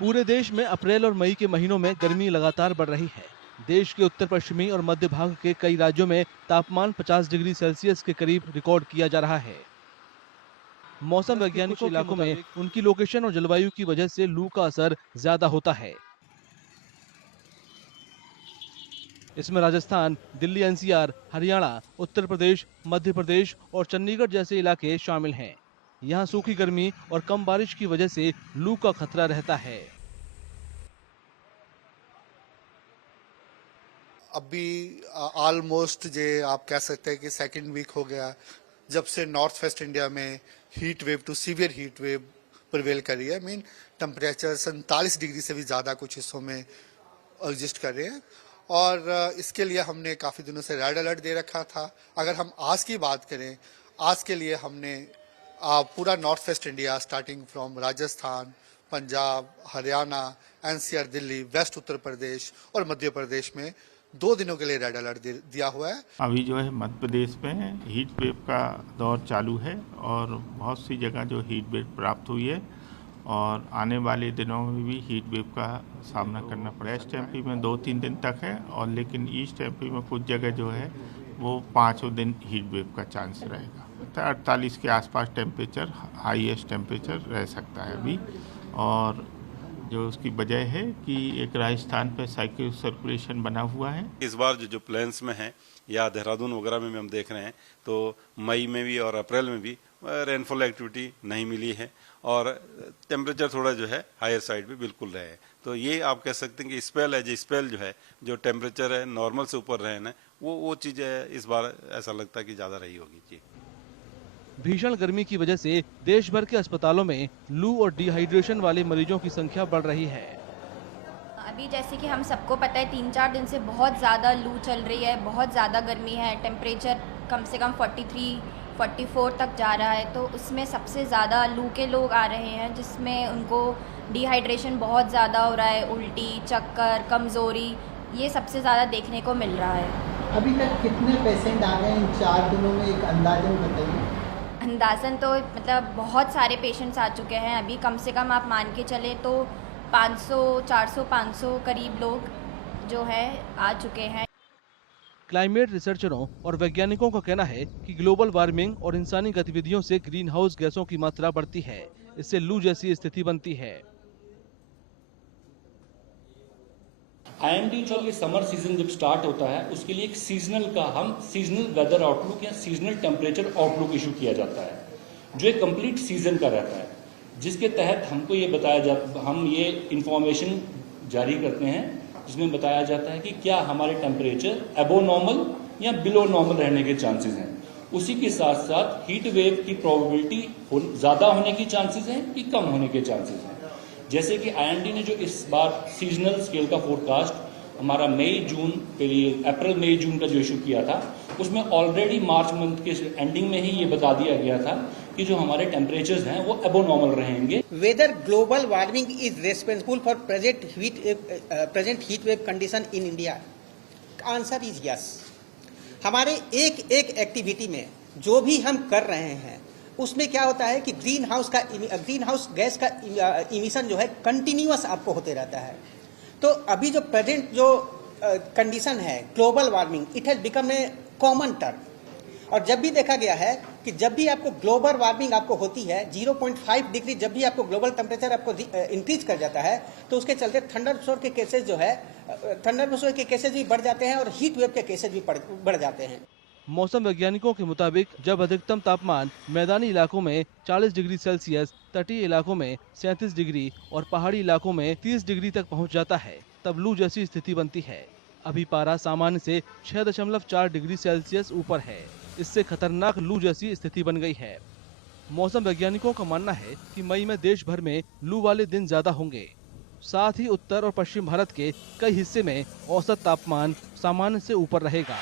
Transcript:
पूरे देश में अप्रैल और मई के महीनों में गर्मी लगातार बढ़ रही है। देश के उत्तर पश्चिमी और मध्य भाग के कई राज्यों में तापमान 50 डिग्री सेल्सियस के करीब रिकॉर्ड किया जा रहा है। मौसम वैज्ञानिकों के इलाकों में उनकी लोकेशन और जलवायु की वजह से लू का असर ज्यादा होता है। इसमें राजस्थान, दिल्ली एनसीआर, हरियाणा, उत्तर प्रदेश, मध्य प्रदेश और चंडीगढ़ जैसे इलाके शामिल हैं। यहाँ सूखी गर्मी और कम बारिश की वजह से लू का खतरा रहता है। अभी ऑलमोस्ट जे आप कह सकते हैं कि सेकंड वीक हो गया जब से नॉर्थ वेस्ट इंडिया में heat wave to severe heat wave prevail कर रही है। मीन टेम्परेचर 47 डिग्री से भी ज़्यादा कुछ हिस्सों में एग्जिस्ट कर रहे हैं और इसके लिए हमने काफ़ी दिनों से रेड अलर्ट दे रखा था। अगर हम आज की बात करें, आज के लिए हमने पूरा north west India starting from Rajasthan, Punjab, Haryana, NCR, Delhi, west Uttar Pradesh और मध्य प्रदेश में 2 दिनों के लिए रेड अलर्ट दिया हुआ है। अभी जो है मध्य प्रदेश में हीट वेव का दौर चालू है और बहुत सी जगह जो हीट वेव प्राप्त हुई है और आने वाले दिनों में भी हीट वेव का सामना करना पड़ेगा। वेस्ट एमपी में 2-3 दिन तक है और लेकिन ईस्ट एमपी में कुछ जगह जो है वो 5 दिन हीट वेव का चांस रहेगा। 48 के आसपास टेम्परेचर, हाईएस्ट टेम्परेचर रह सकता है अभी। और जो उसकी वजह है कि एक राजस्थान पे साइक्लिक सर्कुलेशन बना हुआ है। इस बार जो प्लान्स में है या देहरादून वगैरह में हम देख रहे हैं तो मई में भी और अप्रैल में भी रेनफॉल एक्टिविटी नहीं मिली है और टेम्परेचर थोड़ा जो है हायर साइड पे बिल्कुल रहे है। तो ये आप कह सकते हैं कि स्पेल जो है जो टेम्परेचर है नॉर्मल से ऊपर रहे ना वो चीज़ इस बार ऐसा लगता है कि ज़्यादा रही होगी जी। भीषण गर्मी की वजह से देश भर के अस्पतालों में लू और डिहाइड्रेशन वाले मरीजों की संख्या बढ़ रही है। अभी जैसे कि हम सबको पता है 3-4 दिन से बहुत ज़्यादा लू चल रही है, बहुत ज़्यादा गर्मी है, टेम्परेचर कम से कम 43-44 तक जा रहा है। तो उसमें सबसे ज़्यादा लू के लोग आ रहे हैं जिसमें उनको डिहाइड्रेशन बहुत ज़्यादा हो रहा है, उल्टी, चक्कर, कमज़ोरी, ये सबसे ज़्यादा देखने को मिल रहा है। अभी तक कितने पेशेंट आ गए इन 4 दिनों में, एक अंदाजन बताइए। अंदाज़न तो मतलब बहुत सारे पेशेंट्स आ चुके हैं। अभी कम से कम आप मान के चले तो 400-500 करीब लोग जो है आ चुके हैं। क्लाइमेट रिसर्चरों और वैज्ञानिकों का कहना है कि ग्लोबल वार्मिंग और इंसानी गतिविधियों से ग्रीन हाउस गैसों की मात्रा बढ़ती है। इससे लू जैसी स्थिति बनती है। IMD जो ये समर सीजन जब स्टार्ट होता है उसके लिए एक सीजनल वेदर आउटलुक या सीजनल टेम्परेचर आउटलुक इशू किया जाता है जो एक कंप्लीट सीजन का रहता है, जिसके तहत हमको ये हम ये इंफॉर्मेशन जारी करते हैं जिसमें बताया जाता है कि क्या हमारे टेम्परेचर अबो नॉर्मल या बिलो नॉर्मल रहने के चांसेस हैं। उसी के साथ साथ हीट वेव की प्रोबेबिलिटी ज़्यादा होने की चांसेस हैं कि कम होने के चांसेस हैं। जैसे कि IMD ने जो इस बार सीजनल स्केल का फोरकास्ट हमारा मई जून के लिए अप्रैल मई जून का जो इशू किया था उसमें ऑलरेडी मार्च मंथ के एंडिंग में ही ये बता दिया गया था कि जो हमारे टेम्परेचर्स हैं वो अबो नॉर्मल रहेंगे। Whether global warming is responsible for present heat wave condition in India? Answer is yes. हमारे एक एक्टिविटी में जो भी हम कर रहे हैं उसमें क्या होता है कि ग्रीन हाउस गैस का इमिशन जो है कंटिन्यूअस आपको होते रहता है। तो अभी जो प्रेजेंट जो कंडीशन है global warming, it has become a common term. और जब भी देखा गया है कि जब भी आपको ग्लोबल वार्मिंग आपको होती है 0.5 डिग्री, जब भी आपको ग्लोबल टेम्परेचर आपको इंक्रीज कर जाता है तो उसके चलते थंडरस्टॉर्म के केसेस जो है थंडरस्टॉर्म के केसेस भी बढ़ जाते हैं और हीट वेव के केसेस भी बढ़ जाते हैं। मौसम वैज्ञानिकों के मुताबिक जब अधिकतम तापमान मैदानी इलाकों में 40 डिग्री सेल्सियस, तटीय इलाकों में 37 डिग्री और पहाड़ी इलाकों में 30 डिग्री तक पहुंच जाता है तब लू जैसी स्थिति बनती है। अभी पारा सामान्य से 6.4 डिग्री सेल्सियस ऊपर है। इससे खतरनाक लू जैसी स्थिति बन गई है। मौसम वैज्ञानिकों का मानना है कि मई में देश भर में लू वाले दिन ज्यादा होंगे। साथ ही उत्तर और पश्चिम भारत के कई हिस्से में औसत तापमान सामान्य से ऊपर रहेगा।